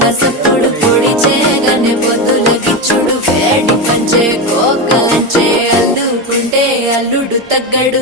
గాజుల సప్పుడు పొడి చేయగానే పొద్దుల గిచ్చుడు వేడి పంచే కోకలంచే అల్లుకుంటే అల్లుడు తగ్గడు.